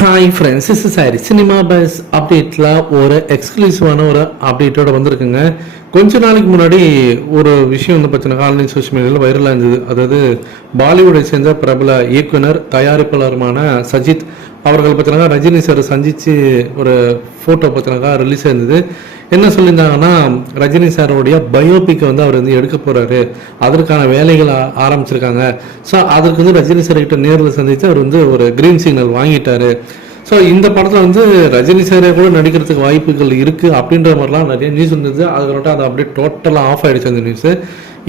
Hi friends is sorry cinema buzz அப்டேட்டில் ஒரு எக்ஸ்க்ளூசிவான ஒரு அப்டேட்டோட வந்திருக்குங்க. கொஞ்ச நாளைக்கு முன்னாடி ஒரு விஷயம் வந்து பார்த்தீங்கன்னா ஆன்லைன் சோஷியல் மீடியாவில் வைரலாக இருந்தது. அதாவது பாலிவுட்டை சேர்ந்த பிரபல இயக்குனர் தயாரிப்பாளருமான சஜித் அவர்கள் பார்த்தினாக்கா ரஜினி சார் சந்தித்து ஒரு ஃபோட்டோ பார்த்தினாக்கா ரிலீஸ் ஆயிருந்தது. என்ன சொல்லியிருந்தாங்கன்னா ரஜினி சாரோடைய பயோபிக் வந்து அவர் வந்து எடுக்க போகிறாரு அதற்கான வேலைகள் ஆரம்பிச்சிருக்காங்க. ஸோ அதற்கு வந்து ரஜினி சார்கிட்ட நேரில் சந்தித்து அவர் வந்து ஒரு க்ரீன் சிக்னல் வாங்கிட்டார். ஸோ இந்த படத்தில் வந்து ரஜினி சாரே கூட நடிக்கிறதுக்கு வாய்ப்புகள் இருக்குது அப்படின்ற மாதிரிலாம் நிறைய நியூஸ் இருந்தது. அதுக்கப்புறம் அது அப்படியே டோட்டலாக ஆஃப் ஆகிடுச்சு அந்த நியூஸ்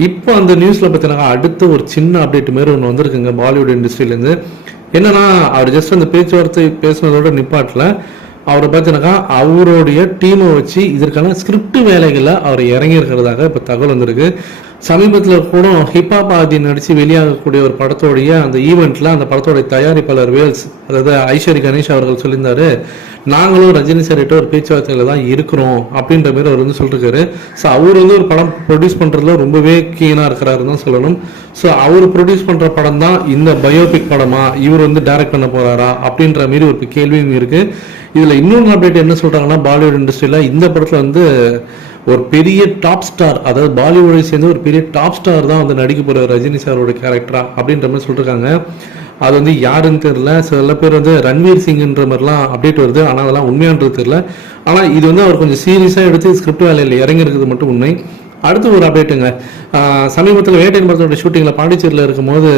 இப்போ அந்த நியூஸில் பார்த்தீங்கன்னா அடுத்து ஒரு சின்ன அப்டேட் மாரி ஒன்று வந்திருக்குங்க பாலிவுட் இண்டஸ்ட்ரியிலேருந்து என்னன்னா அவர் ஜஸ்ட் அந்த பேச்சுவார்த்தை பேசுனதோட நிப்பாட்டல அவரை பார்த்தீங்கன்னாக்கா அவருடைய டீமை வச்சு இதற்கான ஸ்கிரிப்ட் வேலைகளில் அவர் இறங்கி இருக்கிறதாக இப்போ தகவல் வந்திருக்கு. சமீபத்தில் கூட ஹிப்ஹாப் ஆதி நடித்து வெளியாகக்கூடிய ஒரு படத்தோடைய அந்த ஈவெண்ட்டில் அந்த படத்தோடைய தயாரிப்பாளர் வேல்ஸ் அதாவது ஐஸ்வரி கணேஷ் அவர்கள் சொல்லியிருந்தாரு நாங்களும் ரஜினி சார்கிட்ட ஒரு பேச்சுவார்த்தையில் தான் இருக்கிறோம் அப்படின்ற மாதிரி அவர் வந்து சொல்லியிருக்காரு ஸோ அவர் வந்து ஒரு படம் ப்ரொடியூஸ் பண்ணுறதுல ரொம்பவே கீனாக இருக்கிறாருன்னு தான் சொல்லணும். ஸோ அவர் ப்ரொடியூஸ் பண்ணுற படம் தான் இந்த பயோபிக் படமா இவர் வந்து டைரக்ட் பண்ண போகிறாரா அப்படின்ற மாதிரி ஒரு கேள்வியும் இருக்குது இதில் இன்னொன்று அப்டேட் என்ன சொல்கிறாங்கன்னா பாலிவுட் இண்டஸ்ட்ரியில் இந்த படத்தில் வந்து ஒரு பெரிய டாப் ஸ்டார் அதாவது பாலிவுட்டை சேர்ந்து ஒரு பெரிய டாப் ஸ்டார் தான் வந்து நடிக்க போகிற ரஜினி சாரோட கேரக்டரா அப்படின்ற மாதிரி சொல்லிருக்காங்க. அது வந்து யாருன்னு தெரியல. சில பேர் வந்து ரன்வீர் சிங்ன்ற மாதிரிலாம் அப்டேட் வருது. ஆனால் அதெல்லாம் உண்மையான்றது தெரியல. ஆனால் இது வந்து அவர் கொஞ்சம் சீரியஸாக எடுத்து ஸ்கிரிப்ட் வேலையில் இறங்கிருக்கிறது மட்டும் உண்மை. அடுத்து ஒரு அப்டேட்டுங்க சமீபத்தில் வேட்டையன் படத்தோட ஷூட்டிங்கில் பாண்டிச்சேரியில் இருக்கும்போது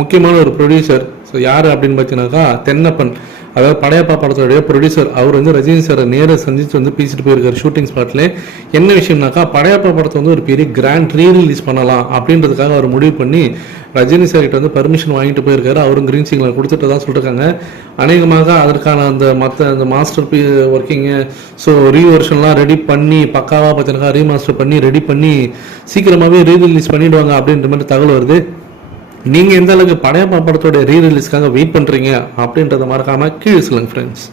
முக்கியமான ஒரு ப்ரொடியூசர் ஸோ யார் அப்படின்னு பார்த்தீங்கன்னாக்கா தென்னப்பன். அதாவது படையப்பா படத்தோடைய ப்ரொடியூசர் அவர் வந்து ரஜினி சாரை நேர சந்தித்து வந்து பேசிட்டு போயிருக்காரு ஷூட்டிங் ஸ்பாட்ல என்ன விஷயம்னாக்கா படையப்பா படத்தை வந்து ஒரு பெரிய கிராண்ட் ரீ ரிலீஸ் பண்ணலாம் அப்படின்றதுக்காக அவர் முடிவு பண்ணி ரஜினி சார்கிட்ட வந்து பர்மிஷன் வாங்கிட்டு போயிருக்காரு. அவரும் கிரீன் சிக்னல் கொடுத்துட்டு தான் சொல்லிருக்காங்க. அநேகமாக அதற்கான அந்த மற்ற அந்த மாஸ்டர் பீ ஒர்க்கிங்கு ஸோ ரீவர்ஷன்லாம் ரெடி பண்ணி பக்காவாக பார்த்தீங்கன்னா ரீமாஸ்டர் பண்ணி ரெடி பண்ணி சீக்கிரமாகவே ரீ ரிலீஸ் பண்ணிடுவாங்க அப்படின்ற மாதிரி தகவல் வருது. நீங்க எந்த அளவுக்கு பழைய படத்தோட ரீ ரிலீஸ்க்காக வெயிட் பண்றீங்க அப்படின்றத மறக்காமல் கீழே சொல்லுங்க ஃப்ரெண்ட்ஸ்